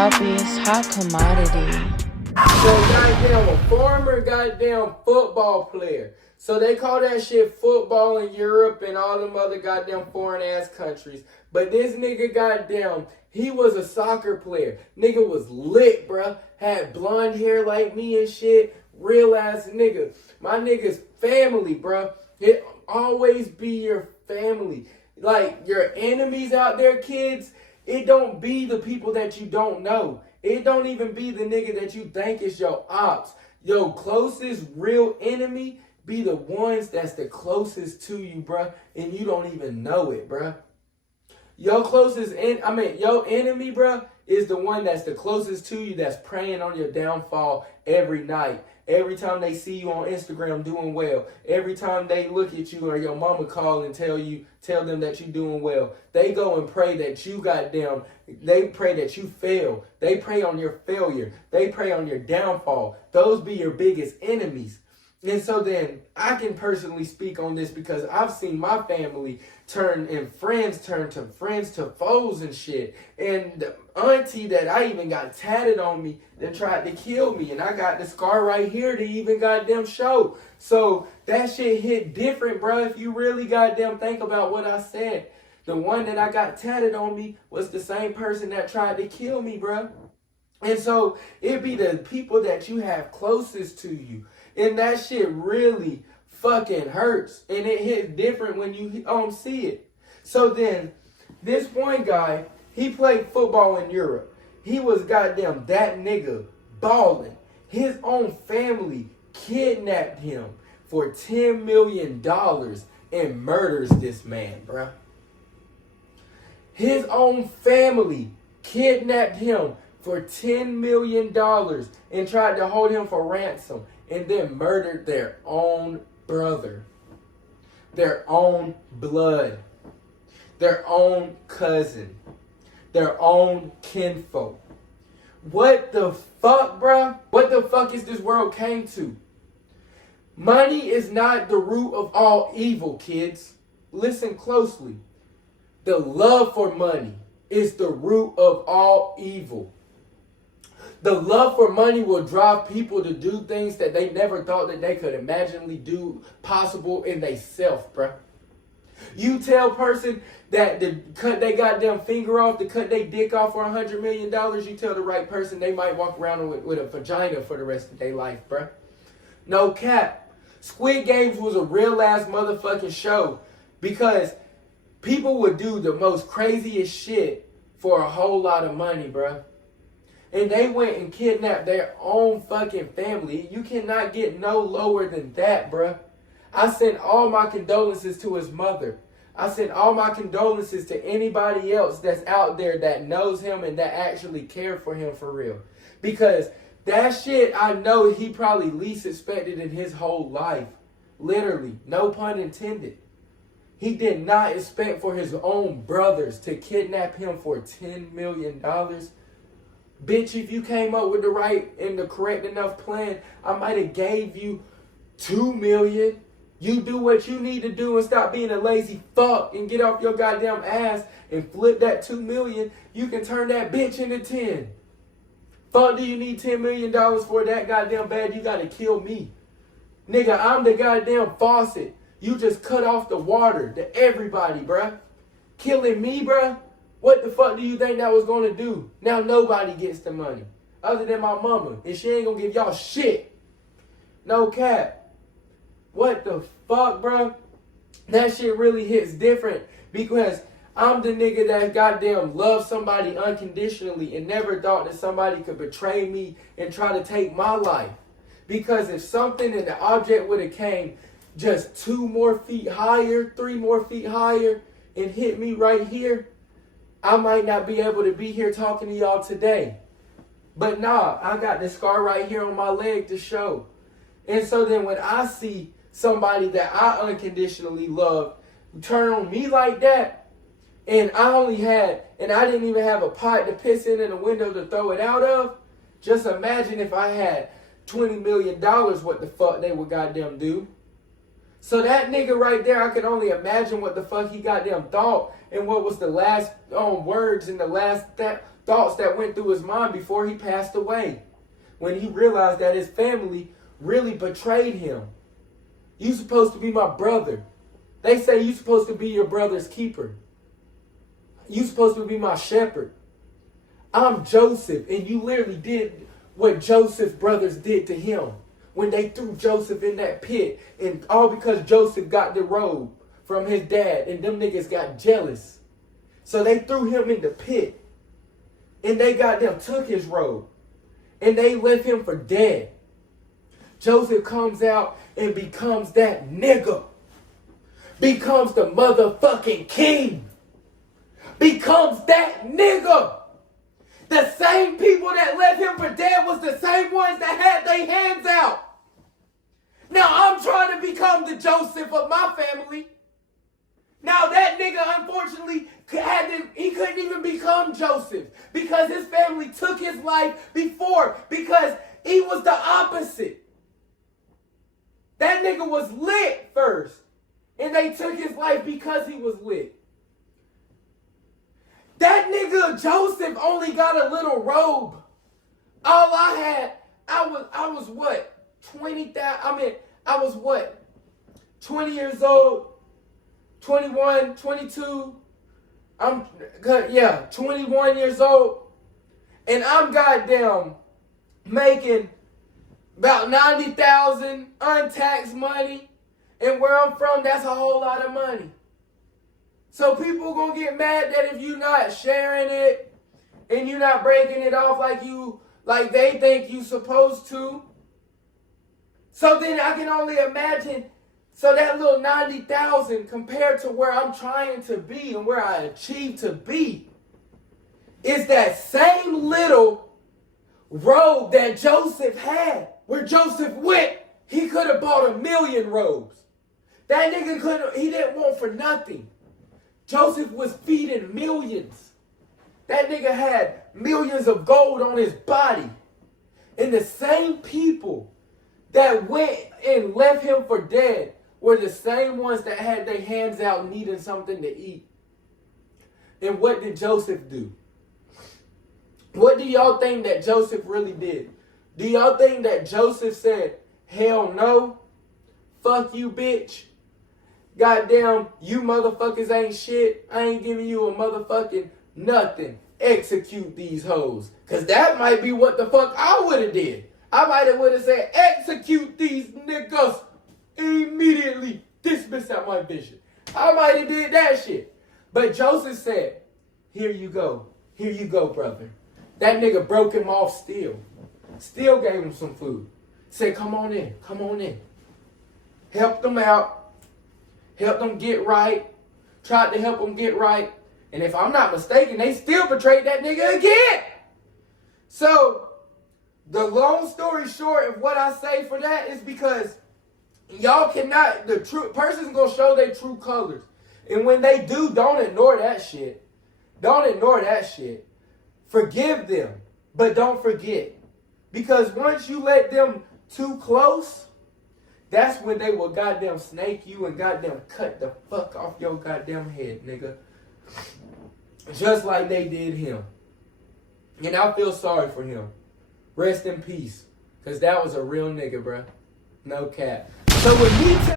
sloppiest hot commodity. So goddamn a former goddamn football player. So they call that shit football in Europe and all them other goddamn foreign ass countries. But this nigga goddamn, he was a soccer player. Nigga was lit, bruh. Had blonde hair like me and shit. Real ass nigga. My nigga's family, bruh. It always be your family. Like your enemies out there, kids, it don't be the people that you don't know. It don't even be the nigga that you think is your ops. Your closest real enemy be the ones that's the closest to you, bruh, and you don't even know it, bruh. Your your enemy, bruh, is the one that's the closest to you, that's preying on your downfall every night. Every time they see you on Instagram doing well, every time they look at you or your mama call and tell them that you doing well, they go and pray that you they pray that you fail. They pray on your failure. They pray on your downfall. Those be your biggest enemies. And so then I can personally speak on this because I've seen my family turn to foes and shit. And the auntie that I even got tatted on me that tried to kill me. And I got the scar right here to even goddamn show. So that shit hit different, bro. If you really goddamn think about what I said. The one that I got tatted on me was the same person that tried to kill me, bro. And so it be the people that you have closest to you. And that shit really fucking hurts. And it hits different when you see it. So then, this one guy, he played football in Europe. He was goddamn that nigga balling. His own family kidnapped him for $10 million and murders this man, bruh. His own family kidnapped him for $10 million and tried to hold him for ransom. And then murdered their own brother, their own blood, their own cousin, their own kinfolk. What the fuck, bruh? What the fuck is this world came to? Money is not the root of all evil, kids. Listen closely. The love for money is the root of all evil. The love for money will drive people to do things that they never thought that they could imaginably do possible in themselves, bruh. You tell a person that to cut their goddamn finger off, to cut their dick off for $100 million, you tell the right person they might walk around with a vagina for the rest of their life, bruh. No cap. Squid Games was a real ass motherfucking show because people would do the most craziest shit for a whole lot of money, bruh. And they went and kidnapped their own fucking family. You cannot get no lower than that, bruh. I sent all my condolences to his mother. I sent all my condolences to anybody else that's out there that knows him and that actually cared for him for real. Because that shit, I know he probably least expected in his whole life. Literally, no pun intended. He did not expect for his own brothers to kidnap him for $10 million. Bitch, if you came up with the right and the correct enough plan, I might have gave you $2 million. You do what you need to do and stop being a lazy fuck and get off your goddamn ass and flip that $2 million. You can turn that bitch into 10. Fuck, do you need $10 million for that goddamn bad? You gotta kill me. Nigga, I'm the goddamn faucet. You just cut off the water to everybody, bruh. Killing me, bruh? What the fuck do you think that was going to do? Now nobody gets the money. Other than my mama. And she ain't going to give y'all shit. No cap. What the fuck, bro? That shit really hits different. Because I'm the nigga that goddamn loved somebody unconditionally and never thought that somebody could betray me and try to take my life. Because if something in the object would have came just 2 more feet higher, 3 more feet higher, and hit me right here, I might not be able to be here talking to y'all today. But nah, I got this scar right here on my leg to show. And so then when I see somebody that I unconditionally love turn on me like that, and I didn't even have a pot to piss in and a window to throw it out of, just imagine if I had $20 million, what the fuck they would goddamn do. So that nigga right there, I can only imagine what the fuck he goddamn thought and what was the last words and the last thoughts that went through his mind before he passed away. When he realized that his family really betrayed him. You supposed to be my brother. They say you supposed to be your brother's keeper. You supposed to be my shepherd. I'm Joseph, and you literally did what Joseph's brothers did to him when they threw Joseph in that pit, and all because Joseph got the robe from his dad, and them niggas got jealous. So they threw him in the pit, and they took his robe, and they left him for dead. Joseph comes out and becomes that nigga. Becomes the motherfucking king. Becomes that nigga. The same people that left him for dead was the same ones that had their hands out. Now I'm trying to become the Joseph of my family. Now that nigga unfortunately he couldn't even become Joseph because his family took his life before, because he was the opposite. That nigga was lit first, and they took his life because he was lit. That nigga Joseph only got a little robe. All I had, I was what? 20 years old, 21, 22. 21 years old. And I'm goddamn making about 90,000 untaxed money. And where I'm from, that's a whole lot of money. So people gonna get mad that if you not sharing it and you not breaking it off like they think you supposed to. So then I can only imagine, so that little 90,000 compared to where I'm trying to be and where I achieved to be is that same little robe that Joseph had. Where Joseph went, he could have bought 1 million robes. That nigga he didn't want for nothing. Joseph was feeding millions. That nigga had millions of gold on his body. And the same people that went and left him for dead were the same ones that had their hands out needing something to eat. And what did Joseph do? What do y'all think that Joseph really did? Do y'all think that Joseph said, hell no, fuck you bitch, goddamn you motherfuckers ain't shit, I ain't giving you a motherfucking nothing, execute these hoes? Because that might be what the fuck I would have did. I might have would have said, execute these niggas immediately, dismiss out my vision. I might have did that shit. But Joseph said, here you go, brother. That nigga broke him off still gave him some food. Said, come on in. Helped them out, helped them get right, tried to help them get right. And if I'm not mistaken, they still betrayed that nigga again. So, the long story short of what I say for that is because y'all cannot, the true person's gonna show their true colors. And when they do, don't ignore that shit. Forgive them, but don't forget. Because once you let them too close, that's when they will goddamn snake you and goddamn cut the fuck off your goddamn head, nigga. Just like they did him. And I feel sorry for him. Rest in peace. Because that was a real nigga, bruh. No cap. So with me